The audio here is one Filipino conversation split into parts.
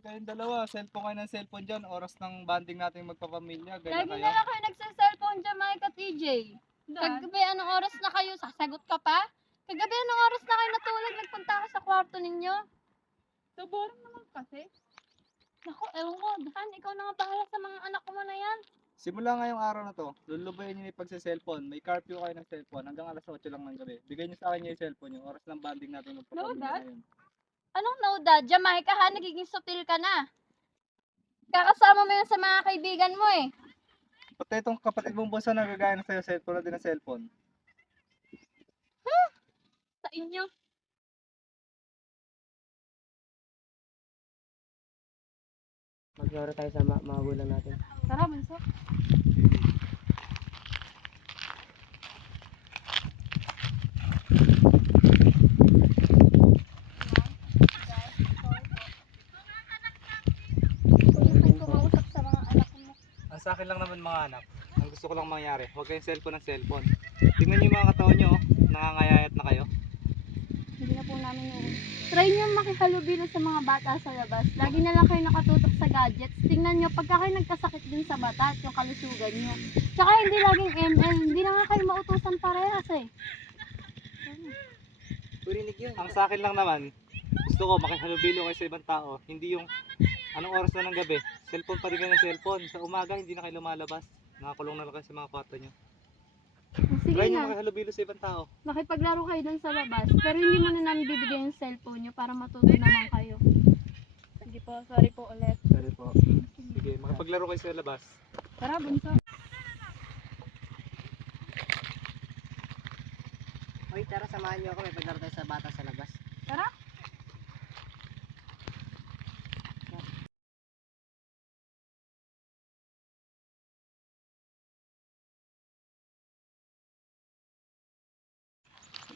kayong dalawa, cellphone kayo ng cellphone dyan, oras ng banding natin magpapamilya, ganyan Lagi kayo. na lang kayo nagsa-cellphone dyan, Mike at TJ. Kagabi, anong oras na kayo? Sasagot ka pa? Kagabi, anong oras na kayo natulog? Nagpunta ako sa kwarto ninyo. So, boring naman kasi. Naku, ewan ko. Dan, ikaw na nga bahala sa mga anak ko mo na yan. Simula ngayong araw na to, lulubayan niyo yung pagsa-cellphone. May curfew kayo ng cellphone hanggang alas 8 lang ng gabi. Bigay niyo sa akin yung cellphone, yung oras ng banding natin magpapamilya Dad? ngayon. Anong no, Dad? Jamaica ha, nagiging sutil ka na. Kakasama mo yan sa mga kaibigan mo eh. Pati itong kapatid mong bunso na gagaya na sa'yo, cellphone na din na cellphone. Sa inyo. Maglaro tayo sa mga magulang natin. Tara, bunso. Kumausap sa mga anak mo. Ang sa akin lang naman mga anak, ang gusto ko lang mangyari, huwag kayong cellphone ng cellphone. Tingnan niyo yung mga katawan niyo, nangangayayat na kayo. Hindi na po namin noon. Try nyo makihalubilo sa mga bata sa labas. Lagi na lang kayo nakatutok sa gadgets. Tingnan nyo, pagka kayo nagkasakit din sa mata at yung kalusugan nyo. Tsaka hindi laging ML. Hindi na nga kayo mautusan parehas eh. Turinig yun. Ang sa akin lang naman, gusto ko makihalubilo kayo sa ibang tao, hindi yung anong oras na ng gabi, cellphone pa rin kayo ng cellphone. Sa umaga, hindi na kayo lumalabas. Nakakulong na lang kayo sa mga kwarto nyo. Sige Try nyo na, makihalubilo sa ibang tao. makipaglaro kayo dun sa labas. Pero hindi mo na namin bibigay yung cellphone nyo para matuto naman kayo. Sige po, sorry po ulit. Sorry po. Sige, makipaglaro kayo sa labas. Tara, bunso. Hoy, tara samahan niyo ako. May paglaro tayo sa bata sa labas. Tara.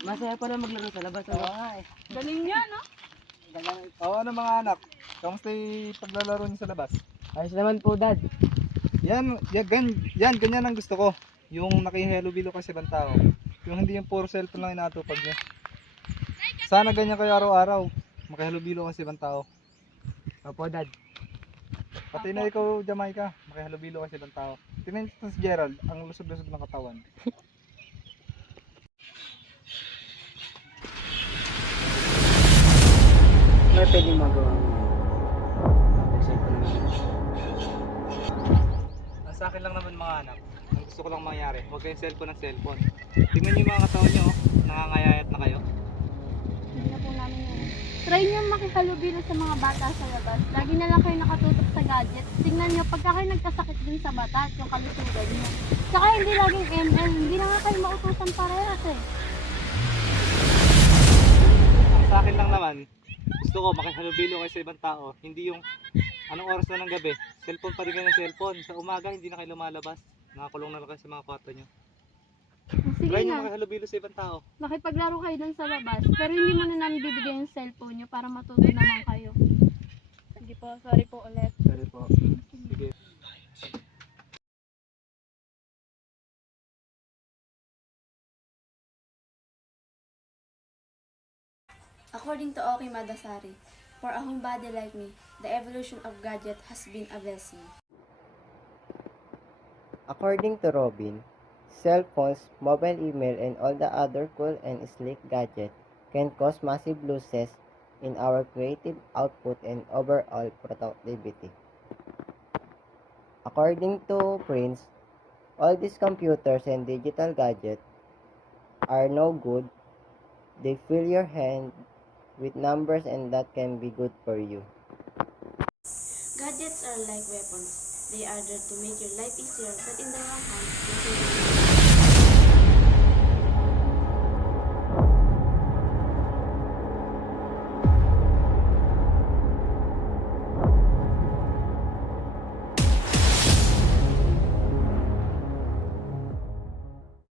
Masaya pala maglaro sa labas. Oo nga eh. Galing niya, no? Oo, ano mga anak, kamusta yung paglalaro niyo sa labas? Ayos naman po, Dad. Yan, ganyan ang gusto ko. Yung nakihalubilo kayo sa ibang tao. Yung hindi yung puro cellphone lang inatupag niyo. Sana ganyan kayo araw-araw. Makihalubilo kayo sa ibang tao. Opo, Dad. Pati na ikaw, Jamaica, makihalubilo kayo sa ibang tao. Tingnan niyo si Gerald, ang lusog-lusog ng katawan. May pwedeng magawa mo. Pag-cellphone naman. Ang sa akin lang naman mga anak, ang gusto ko lang mangyari, huwag kayong cellphone ng cellphone. Tingnan niyo yung mga katawan niyo, nangangayayat na kayo. Hindi na po namin yun. Try nyo makihalubilo sa mga bata sa labas. Lagi na lang kayo nakatutok sa gadgets. Tingnan nyo, pagka kayo nagkasakit din sa mata at yung kalusugan nyo. Tsaka hindi laging ML. Hindi na nga kayo mautusan parehas eh. Ang sa akin lang naman, gusto ko makihalubilo kayo sa ibang tao, hindi yung anong oras na ng gabi, cellphone pa rin kayo ng cellphone. Sa umaga, hindi na kayo lumalabas. Nakakulong na lang kayo sa mga kwarto nyo. Sige Try nyo na, makihalubilo sa ibang tao. makipaglaro kayo dun sa labas. Pero hindi mo na namin bibigay yung cellphone nyo para matuto naman kayo. Sige po, sorry po ulit. Sorry po. Sige. According to Oki Madasari, for a homebody like me, the evolution of gadget has been a blessing. According to Robin, cell phones, mobile email, and all the other cool and sleek gadgets can cause massive losses in our creative output and overall productivity. According to Prince, all these computers and digital gadgets are no good. They fill your hand with numbers and that can be good for you. Gadgets are like weapons. They are there to make your life easier, but in the wrong hands, they can